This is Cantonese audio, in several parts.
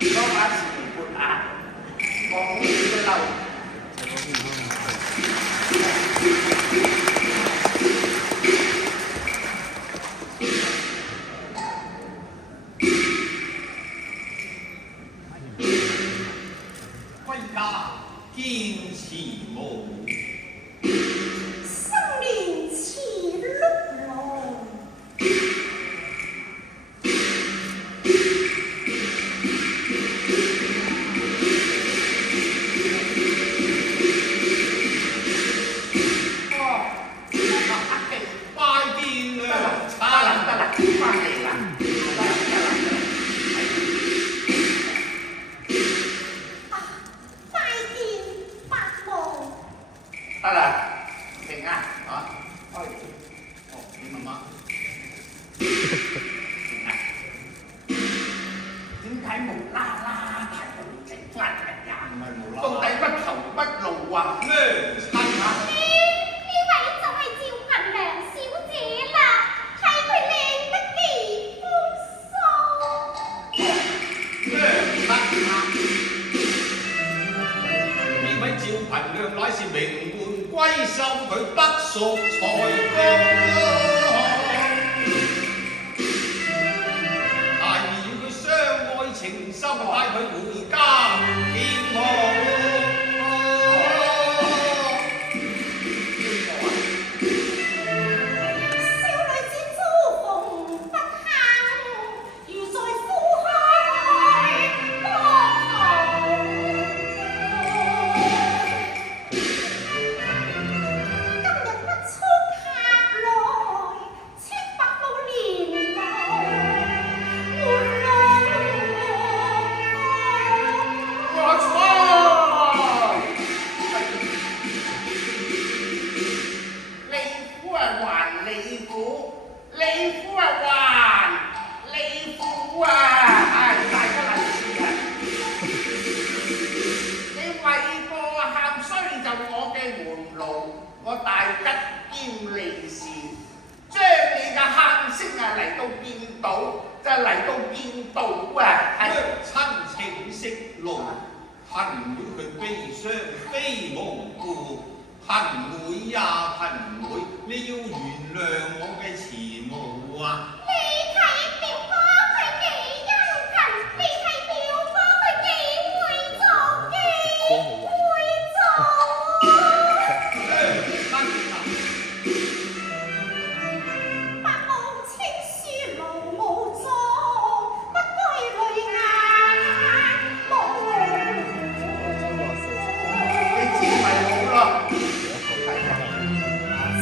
có bác sĩ quần áo có cái đầu歸家堅持無。生年似碌龍，快啲啦！得啦，翻嚟啦，拜見伯母。得啦，明啊，開始，你媽媽點解無啦啦睇到你整翻嚟呀？唔係無啦到底啦，不頭不路啊？娘親啊！呢位就係趙銀良小姐啦，睇佢靚得幾風騷。娘親啊！呢位趙群亮乃是名門閨秀，佢不淑才高。但願要佢相愛情深，帶佢回家見我。少女子遭逢不幸，如在苦海波濤。今日不速客來，戚伯母連流換我錯，利夫啊還利夫，利夫啊還利夫啊！唉，大家利是啊！你為個喊衰就我嘅門路，我大吉兼利是，將你嘅喊聲啊嚟到見到，就嚟到見到啊！係親情息怒，恨妹佢悲傷非無故，恨妹呀恨妹，你要原諒我嘅慈母啊！你睇表哥佢幾殷勤，你睇表哥佢幾會做，幾會做。伯母青書勞無助，不該淚眼你知咪好咯？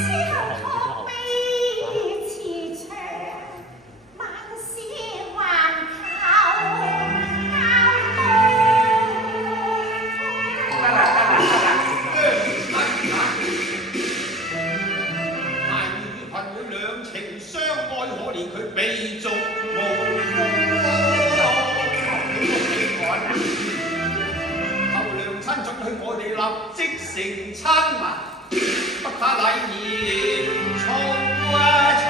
此後托悲慈祥，萬事還靠得啦得啦得啦！但願與朋友兩情相愛，可憐佢被逐無辜。求娘親准許我哋立即成親啊！不怕禮儀嘈啊嘈。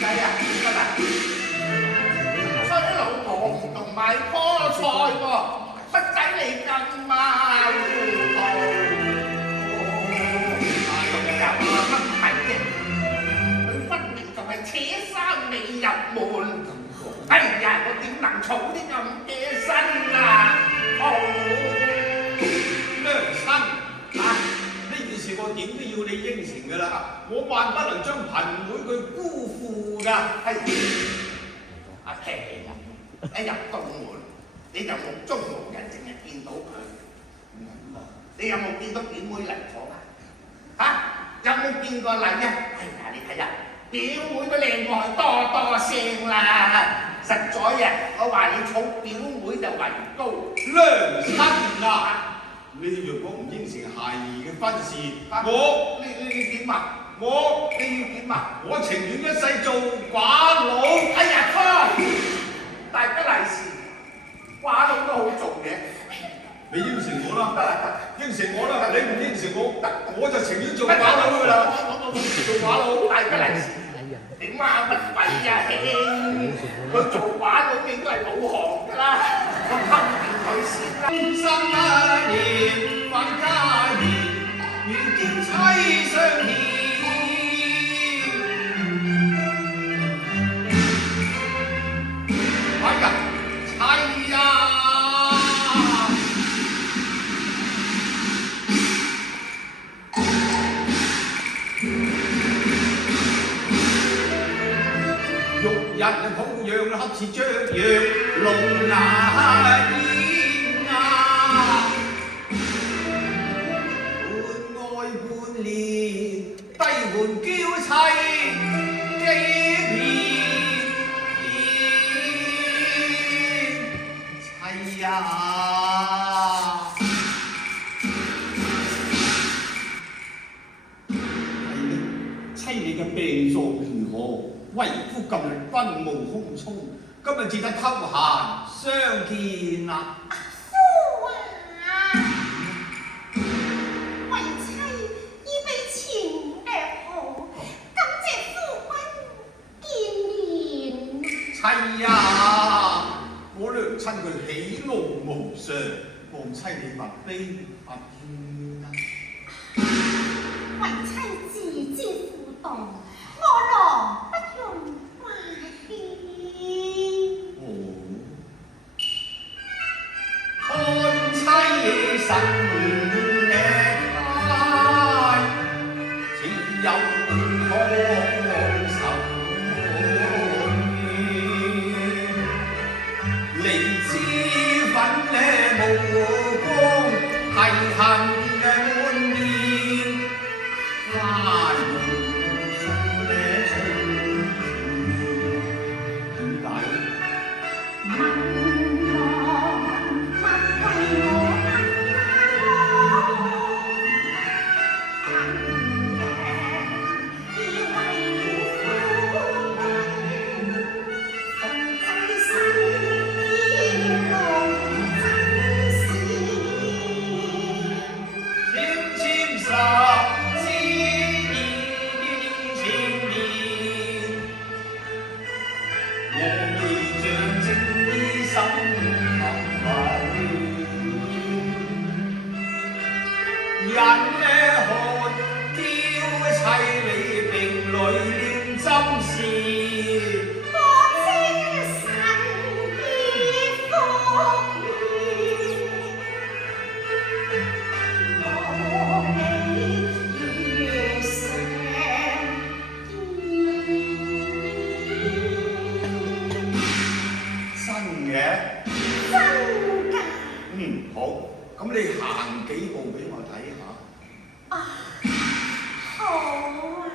仔啊，得啦！衰老婆同埋菠菜喎，乜仔你咁嘛糊塗？有啊乜係啫？佢分明就係扯衫未入門。哎呀，我點能儲啲咁嘅身啊？娘親啊！呢件事我點都要你應承㗎啦，我萬不能將貧妹佢辜負㗎。係阿奇啊！一入到門，你就目中無人，淨係見到佢。你有冇見到表妹嚟咗啊？嚇！有冇見過禮啊？哎呀，你睇下，表妹都靚過佢多多聲啦！實在啊，我話你儲表妹就為高。娘親啊！你若果唔應承孩兒嘅婚事，我你點啊？我你要點啊？我情願一世做寡佬。哎呀，哥，大吉利是，寡佬都好做嘅。你應承我啦，得啦得啦。應承我啦，你唔應承我就情願做寡佬㗎啦。我做寡佬大吉利是。點啊乜鬼啊兄？佢做寡佬定都係冇行㗎啦，我溝掂佢先啦。心一念，萬家言，如見妻相牽。哎呀，妻呀！玉人抱養恰似雀躍龍牙煙啊！半愛半憐，低門嬌妻幾片妻呀！妻你嘅病狀如何？為夫近日軍務空匆，今日只得偷閒相見啦。夫啊，為妻已被前略好，感謝夫君見憐。妻呀，我娘親佢喜怒無常，望妻你勿悲勿怨啊！為妻自知苦動，我郎不用掛牽。看妻神力態，只有空愁離脂粉無光，係恨滿面。花容送呢情，點解？問郎勿為我恨嘅，以為夫君奉祭身以龍真事。纖纖十指千年，我未像正醫心行為，人呢看嬌妻你並淚念針事。我精神已復原，我你如真嘅？真㗎好，咁你行幾步俾我睇下。啊！好啊！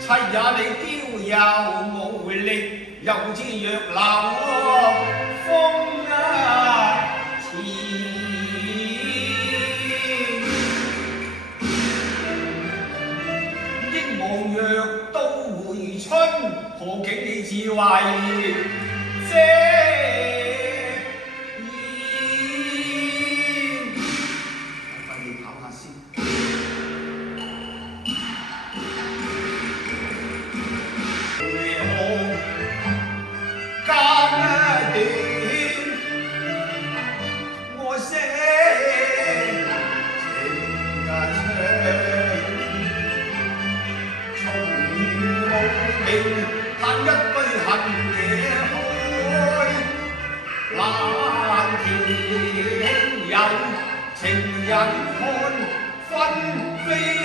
妻也你嬌柔無力，又似若流風前。應望若到回春，何竟你自為遮掩？快啲跑下先。我寫情長，從無名嘆一杯恨野開，冷天有情人看分飛燕。